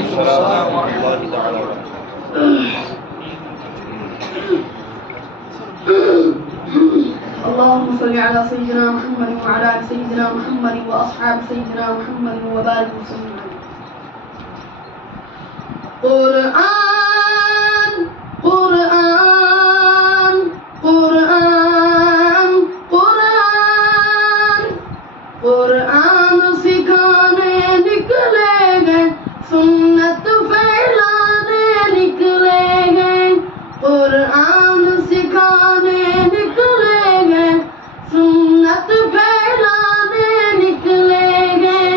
السلام ورحمة الله تعالى اللهم صل على سيدنا محمد وعلى آل سيدنا محمد وأصحاب سيدنا محمد وبارك وسلم عليه. قرآن قرآن قرآن قرآن قرآن سکھانے نکلے گئے، سنت پھیلانے نکلے گئے. قرآن سکھانے نکلے گئے، سنت پھیلانے نکلے گئے.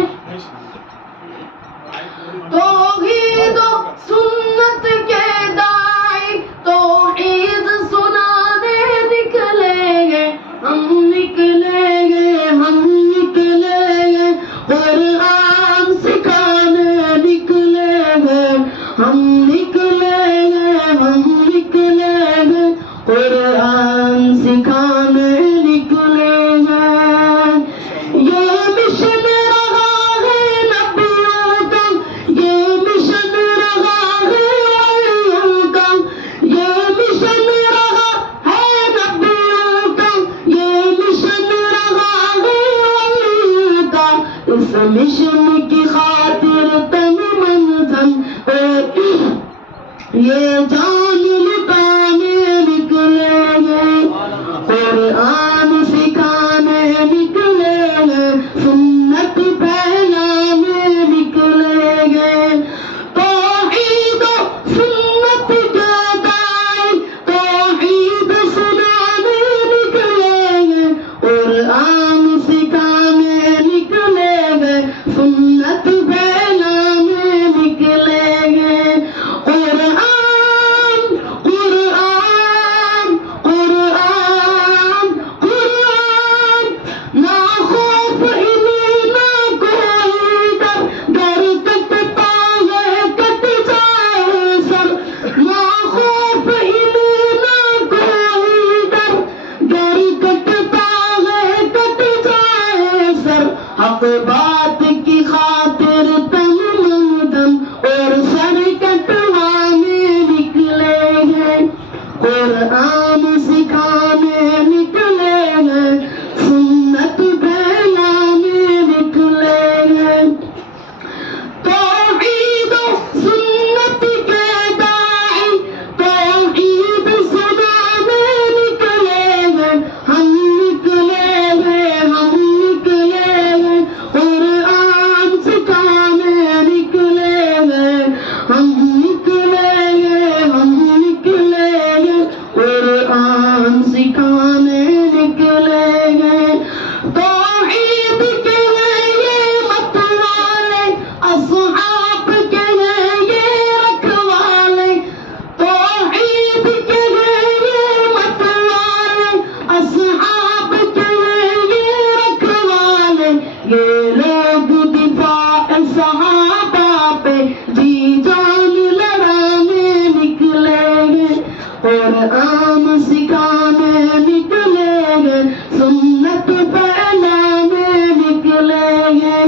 توحید و سنت کے داعی توحید سنانے نکلے گئے. ہم نکلے گئے، ہم نکلے گئے، قرآن سکھانے نکلے گئے. ہم نکلے گئے، ہم نکلے گئے، قرآن سکھانے نکلے گئے. یہ مشن رہا ہے نبیوں کا، یہ مشن رہا ہے ولیوں کا. یہ مشن رہا ہے نبیوں کا، یہ مشن رہا ہے ولیوں کا. اس مشن کی خاطر تن من دھن یہ جان لٹانے نکلے گئے. قرآن سکھانے نکلے گئے، سنت پھیلانے نکلے گئے. توحید و سنت کے داعی توحید سنانے نکلے گئے. قرآن سکھانے نکلے گئے، سنت پھیلانے نکلے گئے. قرآن قرآن قرآن قرآن نہ خوف انہیں نہ کوئی ڈر، گر کٹتا ہے کٹ جائے سر. نہ خوف انہیں نہ کوئی ڈر، گر کٹتا ہے کٹ جائے سر. حق بات کی خاطر تن من دھن اور سر کٹوانے نکلے گئے. قرآن سکھانے نکلے گئے، سنت پھیلانے نکلے گئے. توحید و سنت کے داعی توحید سنانے نکلے گئے. ہم نکلے گئے، ہم نکلے گئے، قرآن سکھانے نکلے گئے. ہم نکلے گئے، ہم نکلے گئے، قرآن سکھانے نکلے گئے. توحید کے ہیں یہ متوالے، اصحاب کے ہیں یہ رکھوالے. توحید کے ہیں یہ متوالے، اصحاب کے ہیں یہ رکھوالے. یہ لوگ دفاع صحابہ پہ جی جان لڑانے نکلے گئے. قرآن سکھانے نکلے گئے، سنت پھیلانے نکلے گئے.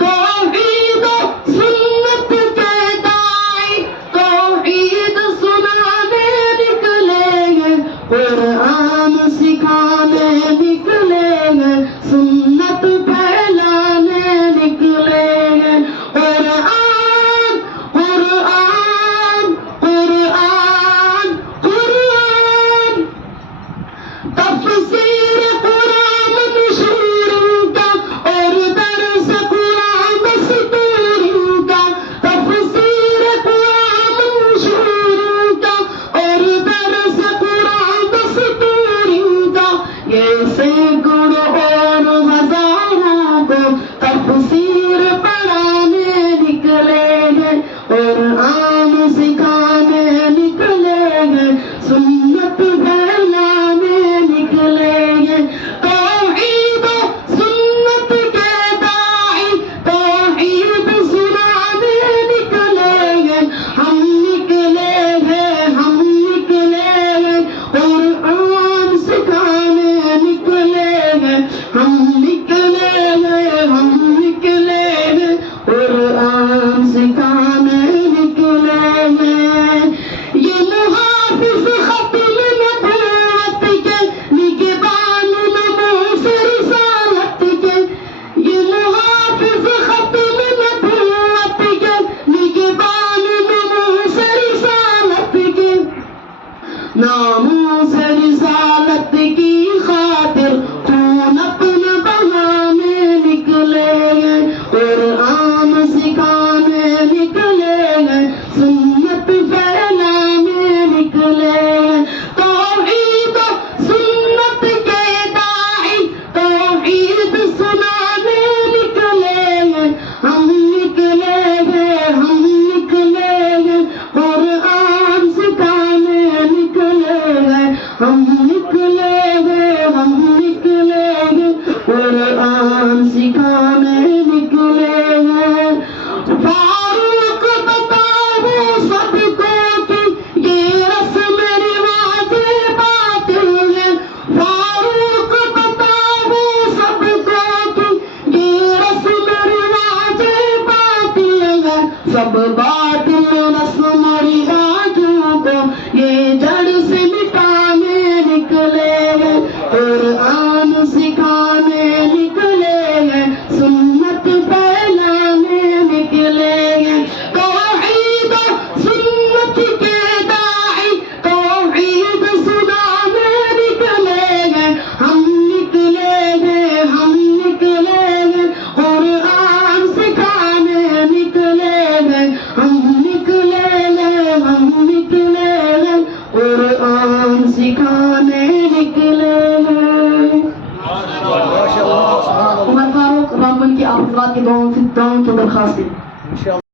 توحید و سنت کے داعی توحید سنانے نکلے گئے. قرآن سکھانے نکلے گئے، سنت پھیلانے نکلے گئے. قرآن قرآن قرآن قرآن تفسیر قرآن منشور کا اور درس قرآن دستور کا. تفسیر قرآن منشور کا اور درس قرآن دستور کا. یہ سینکڑوں اور ہزاروں کو تفسیر پڑھانے نکلے گئے. قرآن سکھانے نکلے گئے، سنت پھیلانے نکلے گئے. توحید و سنت کے داعی توحید سنانے نکلے گئے. ہم نکلے گئے، ہم نکلے گئے، قرآن سکھانے نکلے گئے. ہم نکلے گئے، ہم نکلے گئے، قرآن سکھانے سب باطل نسل مری